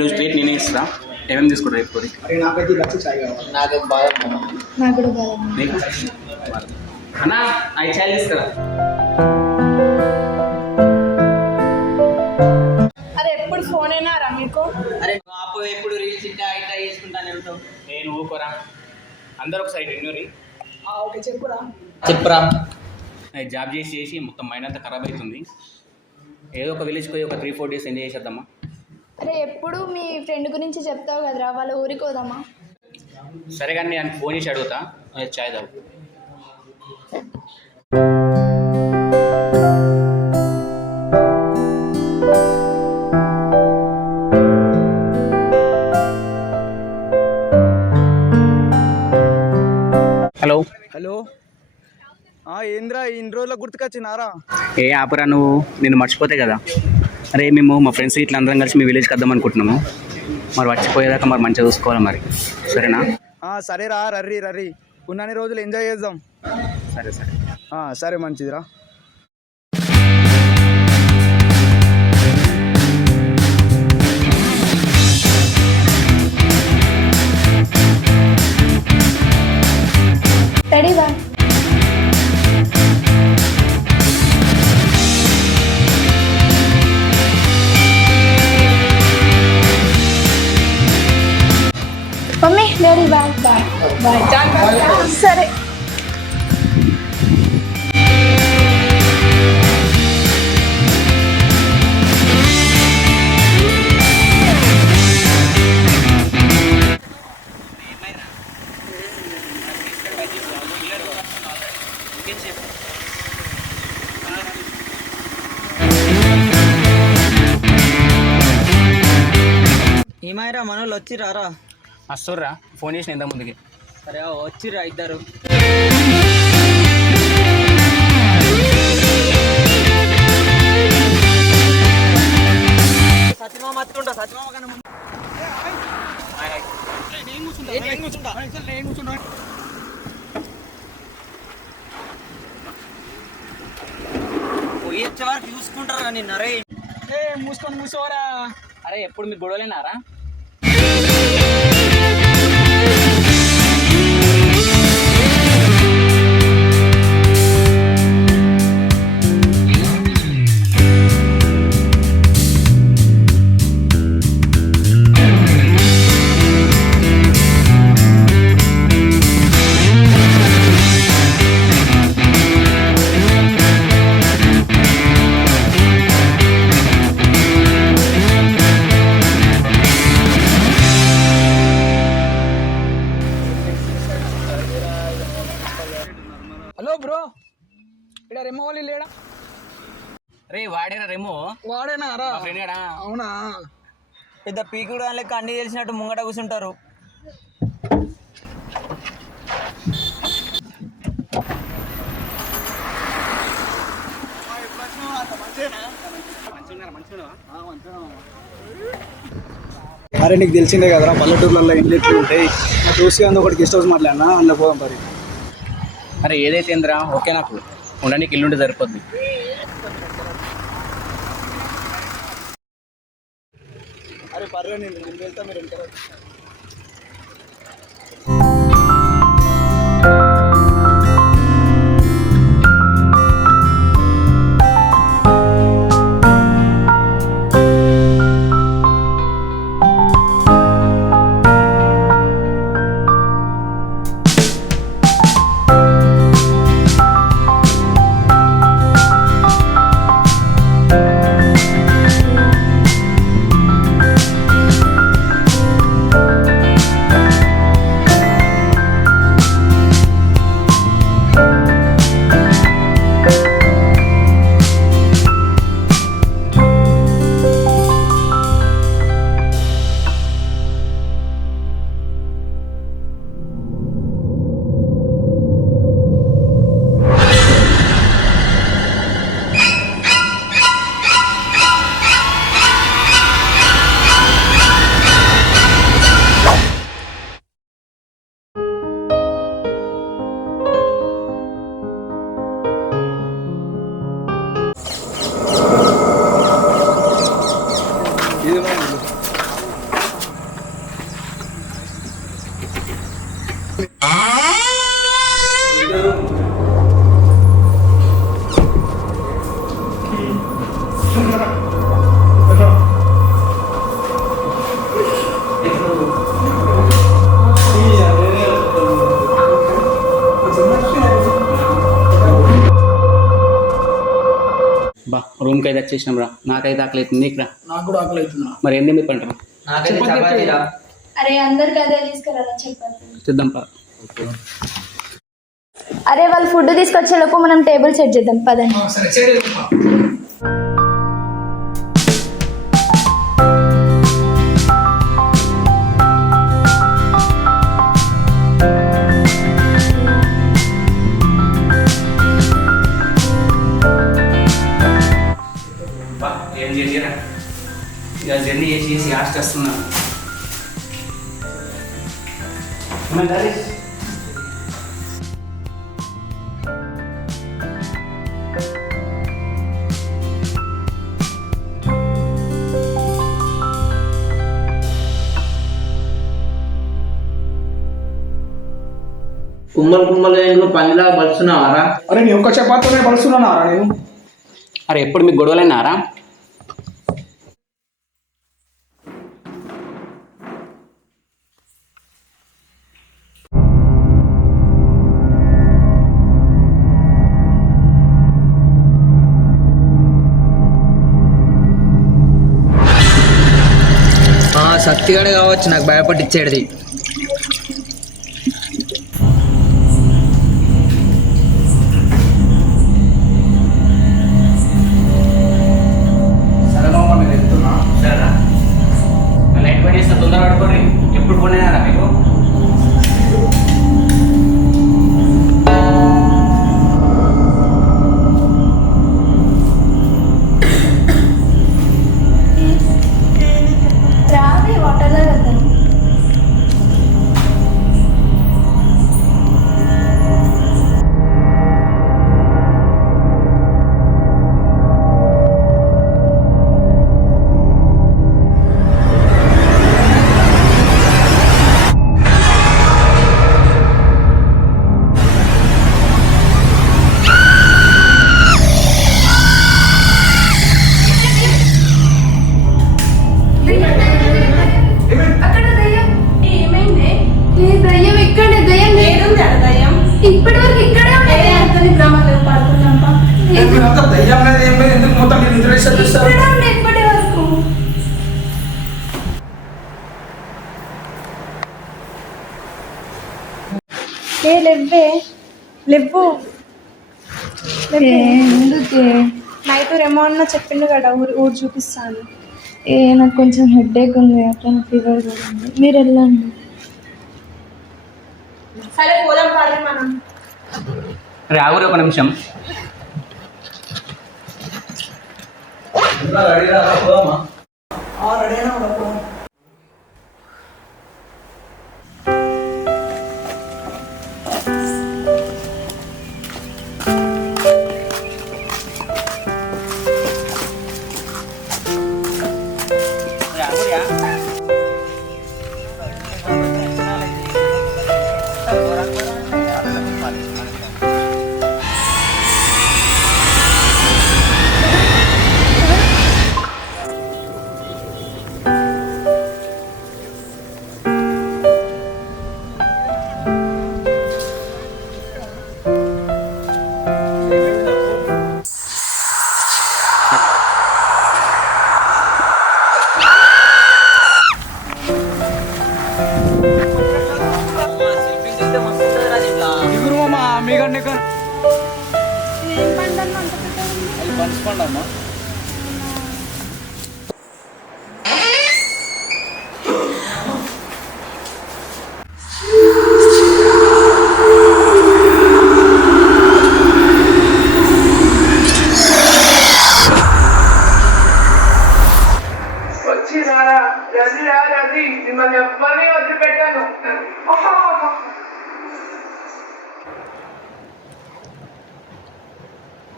ఈరోజు ప్లేట్ నేనే ఇస్తా. ఏమేమి తీసుకుంటారు రేపు? నాకైతే లక్ష చాయ్ కావాలి. నాకు బాదం. నాకు కూడా బాదం. నీకు అన్నా 5 చాయ్ తీసుకురా. అరే ఎప్పుడు ఫోన్ అయినారా మీకు? అరే బాపు ఎప్పుడు రీల్స్ ఇట్టా ఇట్టా చేసుకుంటాను వెళ్తాం. నేను ఊకోరా, అందరూ ఒకసారి ఇన్నూరి ఓకే చెప్పురా. చెప్పురా. జాబ్ చేసి చేసి మొత్తం మైండ్ అంతా ఖరాబ్ అవుతుంది. ఏదో ఒక విలేజ్కి పోయి ఒక 3-4 డేస్ ఎంజాయ్ చేసేద్దామా? అరే ఎప్పుడు మీ ఫ్రెండ్ గురించి చెప్తావు కదరా, వాళ్ళ ఊరికి పోదామా? సరే కానీ నేను ఫోన్ చేసి అడుగుతా. చాయ్ తాగు. హలో హలో ఏంద్రా ఇన్ని రోజులకు గుర్తుకొచ్చినారా? ఏ ఆపరా నువ్వు, నిన్ను మర్చిపోతే కదా. అరే మేము మా ఫ్రెండ్స్ ఇట్లా అందరం కలిసి మీ విలేజ్కి వద్దాం అనుకుంటున్నాము. మరి వచ్చిపోయేదాకా మరి మంచిగా చూసుకోవాలి మరి, సరేనా? సరేరా, రర్రీ ఉన్నన్ని రోజులు ఎంజాయ్ చేద్దాం. సరే సరే సరే మంచిదిరా. రెడీ బా. Mummy daddy bye bye bye. సరే ఏమైరా మనోళ్ళు వచ్చిరారా? వస్తుర్రా, ఫోన్ చేసిన ఇంత ముందుకి. సరే వచ్చిర్రా ఇద్దరు. సత్యమామ అత్తుంటా, సత్యమామ కన్నా పోయి వచ్చే వారికి చూసుకుంటారా నిన్న? రే మూసుకొని కూర్చోరా. అరే ఎప్పుడు మీరు గొడవలేనారా? హలో బ్రో, ఇక్కడ రెమ్మో వాళ్ళు లేడా? రే వాడేరా రెమో? వాడేనారా? మా ఫ్రెండ్ ఏడా? అవునా? పెద్ద పీకుడు లెక్క అన్ని తెలిసినట్టు ముంగట కూర్చుంటారు. అరే నీకు తెలిసిందే కదరా, పల్లెటూర్లలో ఇంట్లో ఉంటాయి. చూసి ఒకటి గెస్ట్ హౌస్ మాట్లాడినా, అందులో పోదాం పరి. అరే ఏదైతే ఏందిరా, ఓకే నాకు ఉండడానికి ఇల్లుంటే సరిపోద్ది. అరే పర్లే, నేను వెళ్తా, మీరు వెళ్తారా? బా రూమ్కి అయితే వచ్చేసినాం రా. నాకైతే ఆకలి అవుతుంది, నీకు రా. నాకు కూడా ఆకలి అవుతుందిరా. మరి ఏంది మీ పంటరా? నాకైతే చపాతీరా. అరే అందరికి అదే తీసుకురా చెప్పాలి. చూద్దాం పా. అరే వాళ్ళు ఫుడ్ తీసుకొచ్చేలోపు మనం టేబుల్ సెట్ చేద్దాం పదండి. సరే సైడ్ వెళ్తున్నా. బా ఏం చేసిరా, ఇక జర్నీ చేసి ఆస్ట్ వస్తున్నా. కుమ్మలు పందిలాగా పలుచున్నావారా? అరే నీ ఒక్క చపాతీనే పడుస్తున్నానా నేను? అరే ఎప్పుడు మీకు గొడవలైనారా? శక్తిగాడే కావచ్చు నాకు భయపట్టించేది. లైట్ పని చేస్తా, తొందర పడుకోండి. ఎప్పుడు కొనేనారా మీకు? రావే వాటర్లో వెళ్తాం. అక్కడ దయ్యం ఏమైంది? దయ్యం ఇక్కడ దయ్యం లేదు. దయ్యం ఇప్పటి వరకు ఇక్కడే ఉంది. గ్రామాల్లో పాడుకుంటాం దయ్యం లేదు ఏం లేదు, ఎందుకు మొత్తం మీరు ఇంట్రెస్ట్ చూస్తారు? ఇప్పటి వరకు లేవ్వే లేవ్వు. ఎందుకే నైట్ ఏమో అన్న చెప్పిండు కదా ఊరు చూపిస్తాను. నాకు కొంచెం హెడేక్ ఉంది, అట్లా ఫీవర్ కూడా ఉంది. మీరు వెళ్ళండి. సరే పోదాం పాడే మనం. అరే ఆగురు ఒక నిమిషం.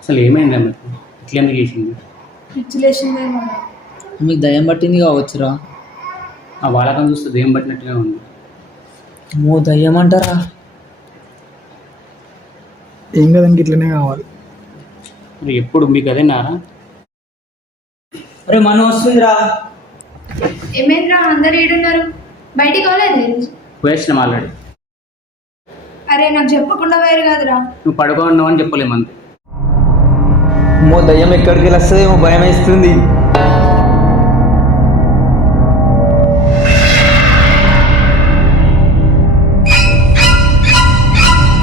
అసలు ఏమైందా మీకు? ఇట్లా ఎందుకు చేసింది? మీకు దయ్యం పట్టింది కావచ్చురా. ఆ వాళ్ళకం చూస్తే దయ్యం పట్టినట్టుగా ఉంది. దయ్యం అంటారా? ఏం కదండి, ఇట్లనే కావాలి. మరి ఎప్పుడు మీకు అదేనారా? అరే మనం వస్తుందిరా. ఏమైందిరా అందరు ఏడున్నారు? బయటికి పోలేదు వేసినాం ఆల్రెడీ. అరే నాకు చెప్పకుండా వేరు కాదురా. నువ్వు పడుకో ఉన్నావు అని చెప్పలేము అంతే. అమ్మో దయ్యం ఎక్కడికి వస్తుందేమో భయం వేస్తుంది.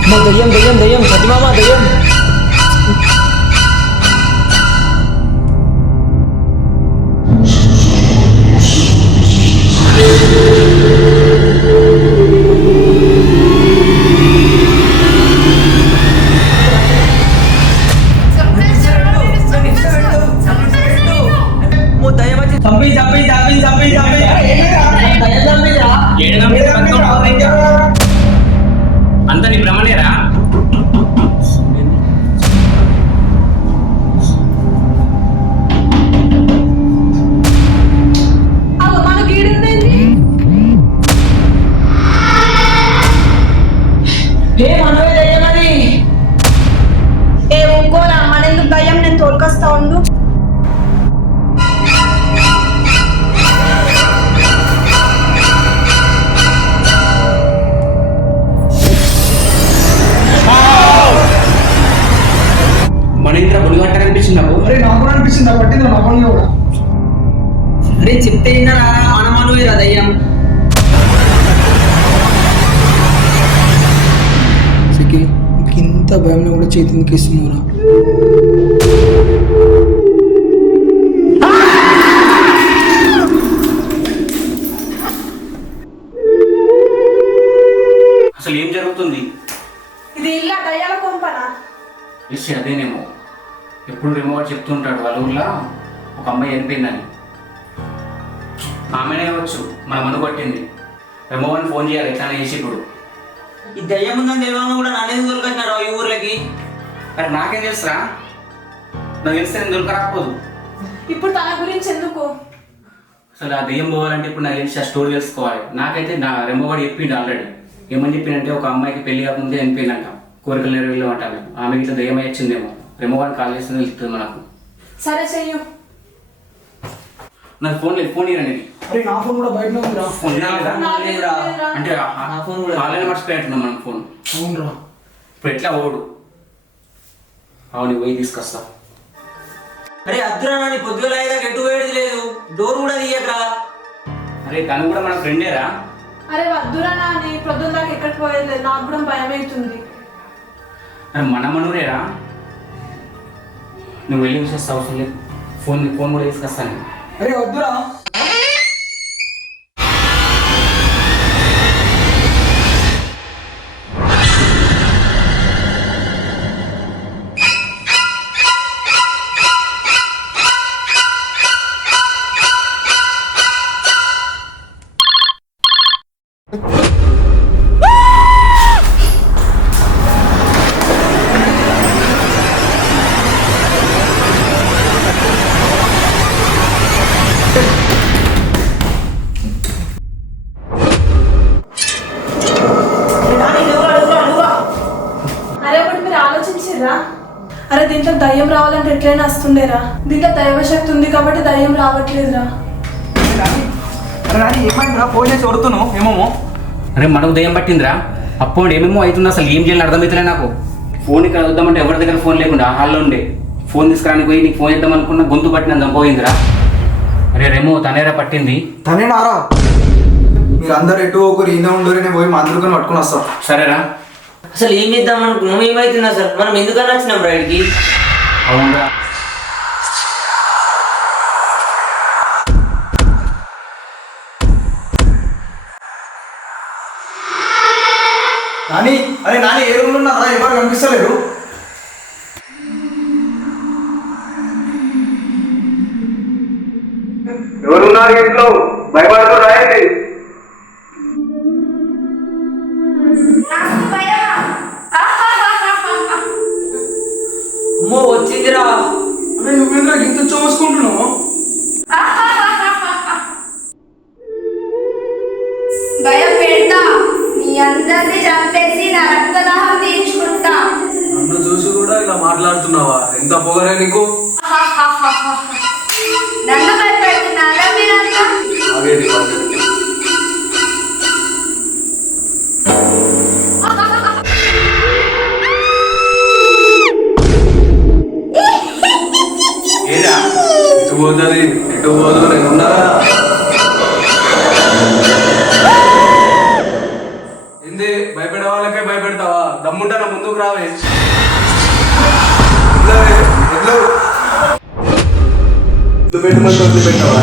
అమ్మో దయ్యం దయ్యం దయ్యం సత్యమామ దయ్యం. అంత నీ భ్రమనేరా? ఏ ఊకోరా మనెందుకు దయ్యం, నేను తోలుకొస్తా ఉండు. మన ఇంట్లో గుడిగట్టారు అనిపించింది నాకు. అరే నాకు కూడా అనిపించింది పట్టింది నా పనులు కూడా. అరే చెప్తే మనమాను దయ్యం. ఇంత భయంలో కూడా చేతికి ఇస్తున్నారా? అసలు ఏం జరుగుతుంది? ఇది ఇల్లా దయ్యాల కొంపనా? ఇచ్చి అదేనేమో. ఎప్పుడు రేమో వాడు చెప్తుంటాడు వాళ్ళ ఊళ్ళో ఒక అమ్మాయి చనిపోయిందని. ఆమెనే వచ్చు మన మను పట్టింది. రేమో అని ఫోన్ చేయాలి ఎట్లా చేసి ఇప్పుడు. ఈ దయ్యం ఉందని తెలియదు కూడా నన్ను దొరికొచ్చినారు ఈ ఊర్లకి. అరే నాకేం తెలుసురా? నాకు తెలిస్తే నేను దొరకరాకపోదు. ఇప్పుడు తన గురించి ఎందుకు? అసలు ఆ దెయ్యం పోవాలంటే ఇప్పుడు నాకు తెలిసి ఆ స్టోరీ తెలుసుకోవాలి. నాకైతే నా రెమ్మవాడు చెప్పిండు ఆల్రెడీ. ఏమని చెప్పిందంటే ఒక అమ్మాయికి పెళ్లి కాకముందే చనిపోయిందంట, కోరికలు నెరవేర్లేమంట. ఆమెకి ఇట్లా దెయ్యం వచ్చిందేమో. రెమ్మవాడిని కాల్ చేస్తే తెలుస్తుంది మనకు. సరే చెయ్యు. నాకు ఫోన్ లేదు, ఫోన్ ఇవ్వండి. అరే నా ఫోన్ కూడా బయట ఉందిరా. ఫోన్ లేదురా. అంటే ఆల్రెడీ మర్చిపోయినట్టున్నాం మనం ఫోన్. అవునరా. ఇప్పుడు ఎట్లా ఓడు? అవును పోయి తీసుకొస్తా. అరే అద్దురా నాని పొద్దుగల అయ్యేదాకా ఎటు పోయేది లేదు, డోర్ కూడా తీయకరా. అరే తను కూడా మన ఫ్రెండేరా? అరే వద్దురా నాని, పొద్దున్న దాకా ఎక్కడికి పోయేది, నాకు కూడా భయం అవుతుంది. అరే మన మనూరేరా? నువ్వు వెళ్ళి చూసేస్తా అవసరం లేదు. ఫోన్ కూడా తీసుకొస్తాను. అరే వద్దురా. అరే దీంట్లో దయ్యం రావాలంటే ఎట్లయినా వస్తుండేరా. దీంట్లో దైవశక్తి ఉంది కాబట్టి దయ్యం రావట్లేదురా. అరే ఏమైందిరా? ఫోన్ చేసి కొడుతున్నావు ఏమో. అరే మనకు దయ్యం పట్టిందిరా. అప్పుడు ఏమేమో అవుతుంది, అసలు ఏం చేయాలని అర్థమవుతలే నాకు. ఫోన్ ఇక్కడ వద్దామంటే ఎవరి దగ్గర ఫోన్ లేకుండా హాల్లో ఉండే. ఫోన్ తీసుకురానికి పోయి నీకు ఫోన్ చేద్దాం అనుకున్నా, గొంతు పట్టిన చంపోయిందిరా. అరే రేమో తనేరా పట్టింది. తనేనారా? మీరు అందరు ఎటు ఒకరు ఈయన ఉండరు, నేను పోయి మా అందరికీ పట్టుకుని వస్తాం. సరేరా. అసలు ఏం చేద్దాం అనుకున్నాం, ఏమైతుంది అసలు? మనం ఎందుకన్నా వచ్చినాం రైడ్కి? అవునరా. నాని, అరే నాని ఏ రూమ్లో ఉన్నారా? ఎవరు కనిపిస్తలేరు. ఎవరున్నారు ఇంట్లో? భయపడుతూ రాయండి. అమ్మో వచ్చిందిరా. అరే నువ్వేంద్రా ఇంత చూసుకుంటున్నావు? భయం పెడతా, మీ అందరినీ చంపేసి నా రక్తదాహం తీర్చుకుంటా. నన్ను చూసి కూడా ఇలా మాట్లాడుతున్నావా? ఎంత పొగరే నీకు? నన్ను భయపెడుతున్నారా మీరంతా? ఆగేది పోతుంది ఎటు పోదు నేను ఉన్నారా ఏంది భయపడే వాళ్ళకే భయపెడతావా దమ్ముంటా నా ముందుకు రావే పెట్టమంటే పెట్టావా